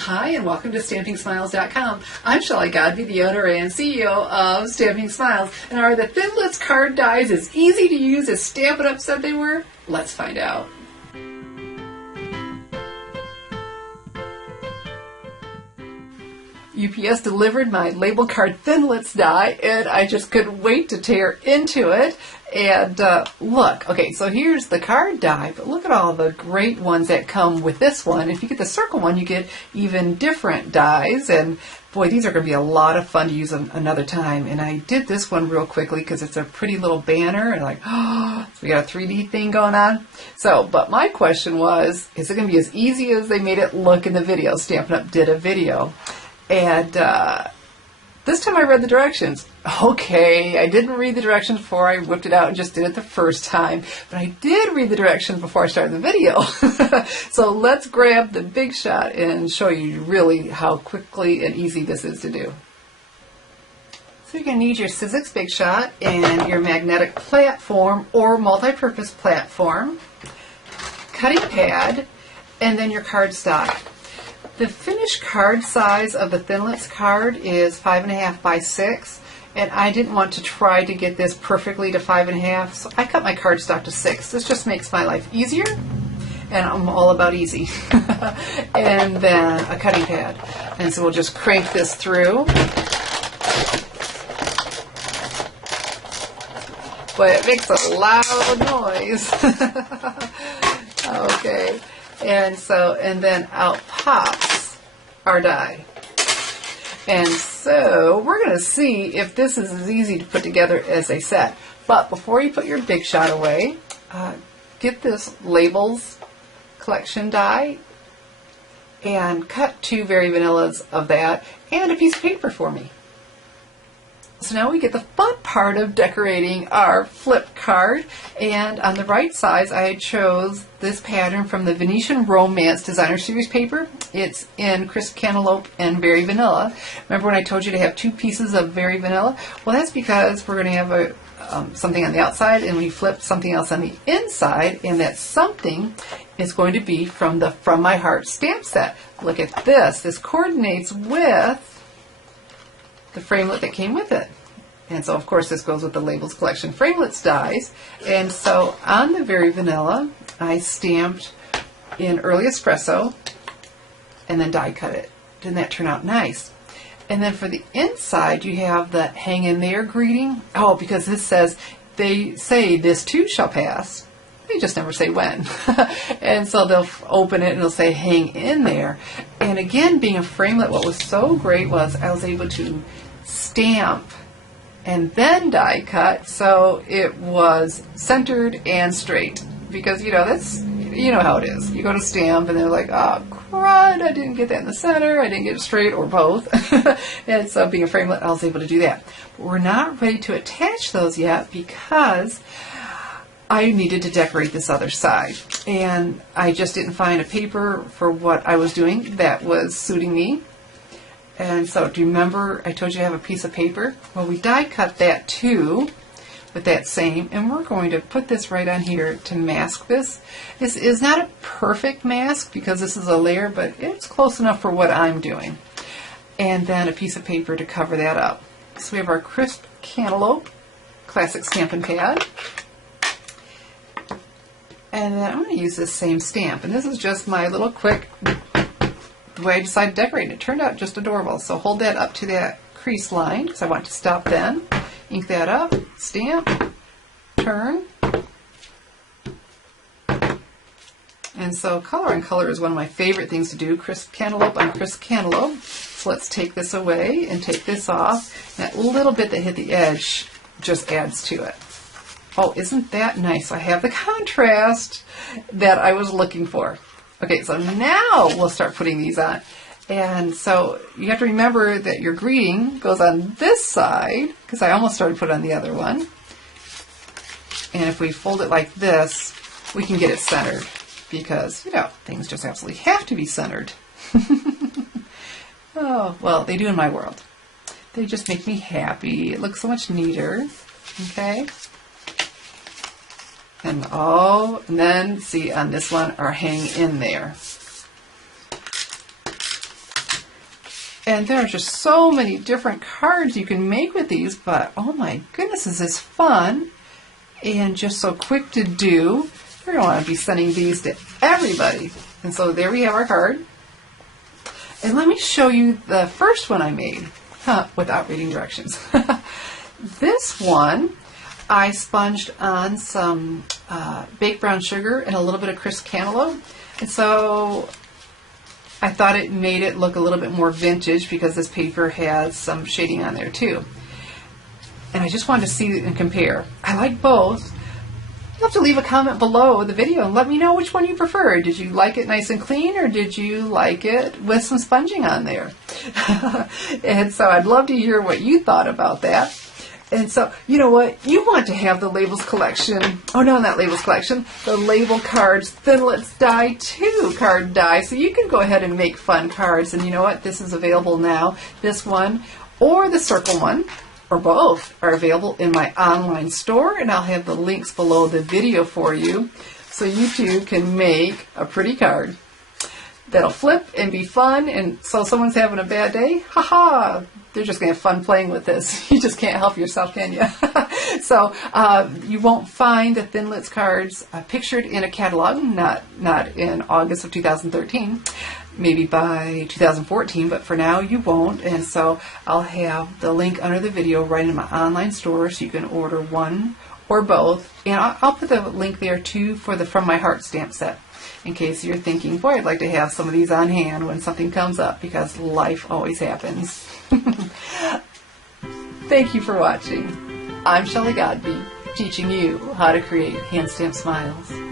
Hi, and welcome to StampingSmiles.com. I'm Shelley Godby, the owner and CEO of Stamping Smiles. And are the Thinlits Card Dies as easy to use as Stampin' Up! Said they were? Let's find out. UPS delivered my label card Thinlits die, and I just couldn't wait to tear into it. And look, okay, so here's the card die, but look at all the great ones that come with this one. If you get the circle one, you get even different dies, and boy, these are going to be a lot of fun to use another time. And I did this one real quickly because it's a pretty little banner, and like, oh, so we got a 3D thing going on. So, but my question was, is it going to be as easy as they made it look in the video? Stampin' Up! Did a video. And this time I read the directions. Okay, I didn't read the directions before I whipped it out and just did it the first time, but I did read the directions before I started the video. So let's grab the big shot and show you really how quickly and easy this is to do. So you're going to need your Sizzix Big Shot and your magnetic platform or multi-purpose platform, cutting pad, and then your cardstock. The finished card size of the Thinlits card is 5.5 by 6, and I didn't want to try to get this perfectly to 5.5, so I cut my cardstock to 6. This just makes my life easier, and I'm all about easy. And then a cutting pad. And so we'll just crank this through. But it makes a loud noise. Okay. And then out pops our die. And so we're going to see if this is as easy to put together as they said. But before you put your Big Shot away, get this Labels collection die and cut 2 Very Vanillas of that and a piece of paper for me. So now we get the fun part of decorating our flip card, and on the right side I chose this pattern from the Venetian Romance Designer Series paper. It's in Crisp Cantaloupe and Very Vanilla. Remember when I told you to have 2 pieces of Very Vanilla? Well, that's because we're going to have something on the outside and we flip something else on the inside, and that something is going to be from the From My Heart stamp set. Look at this. This coordinates with the framelit that came with it. And so, of course, this goes with the Labels Collection Framelits dies. And so on the Very Vanilla, I stamped in Early Espresso and then die cut it. Didn't that turn out nice? And then for the inside, you have the hang in there greeting. Oh, because this says, they say this too shall pass. They just never say when. And so they'll open it and they'll say hang in there. And again, being a framelit, what was so great was I was able to stamp and then die cut, so it was centered and straight. Because that's how it is. You go to stamp and they're like, oh crud, I didn't get that in the center, I didn't get it straight, or both. And so being a framelit, I was able to do that. But we're not ready to attach those yet because I needed to decorate this other side, and I just didn't find a paper for what I was doing that was suiting me. And so, do you remember I told you to have a piece of paper? Well, we die cut that too with that same, and we're going to put this right on here to mask this. This is not a perfect mask because this is a layer, but it's close enough for what I'm doing. And then a piece of paper to cover that up. So we have our Crisp Cantaloupe Classic Stampin' Pad. And then I'm going to use this same stamp. And this is just my little quick, the way I decided to decorate it. It turned out just adorable. So hold that up to that crease line because I want to stop then. Ink that up, stamp, turn. And so color on color is one of my favorite things to do. Crisp Cantaloupe on Crisp Cantaloupe. So let's take this away and take this off. That little bit that hit the edge just adds to it. Oh, isn't that nice? I have the contrast that I was looking for. Okay, so now we'll start putting these on. And so you have to remember that your greeting goes on this side, because I almost started to put it on the other one. And if we fold it like this, we can get it centered, because, things just absolutely have to be centered. Oh, well, they do in my world. They just make me happy. It looks so much neater. Okay? And then see on this one, our hang in there. And there are just so many different cards you can make with these, but oh my goodness, is this fun and just so quick to do. You're going to want to be sending these to everybody. And so there we have our card. And let me show you the first one I made without reading directions. This one, I sponged on some baked brown sugar and a little bit of crisp cantaloupe. And so I thought it made it look a little bit more vintage because this paper has some shading on there too. And I just wanted to see and compare. I like both. You'll have to leave a comment below the video and let me know which one you prefer. Did you like it nice and clean, or did you like it with some sponging on there? And so I'd love to hear what you thought about that. And so, you know what? You want to have the Labels collection. Oh, no, not Labels collection. The Label Cards Thinlits Die 2 card die. So you can go ahead and make fun cards. And you know what? This is available now. This one or the circle one, or both, are available in my online store. And I'll have the links below the video for you so you too can make a pretty card that'll flip and be fun. And so someone's having a bad day, haha, they're just going to have fun playing with this. You just can't help yourself, can you? So you won't find the Thinlits cards pictured in a catalog, not in August of 2013, maybe by 2014, but for now you won't. And so I'll have the link under the video right in my online store so you can order one or both. And I'll put the link there too for the From My Heart stamp set, in case you're thinking, boy, I'd like to have some of these on hand when something comes up, because life always happens. Thank you for watching. I'm Shelley Godby, teaching you how to create hand stamp smiles.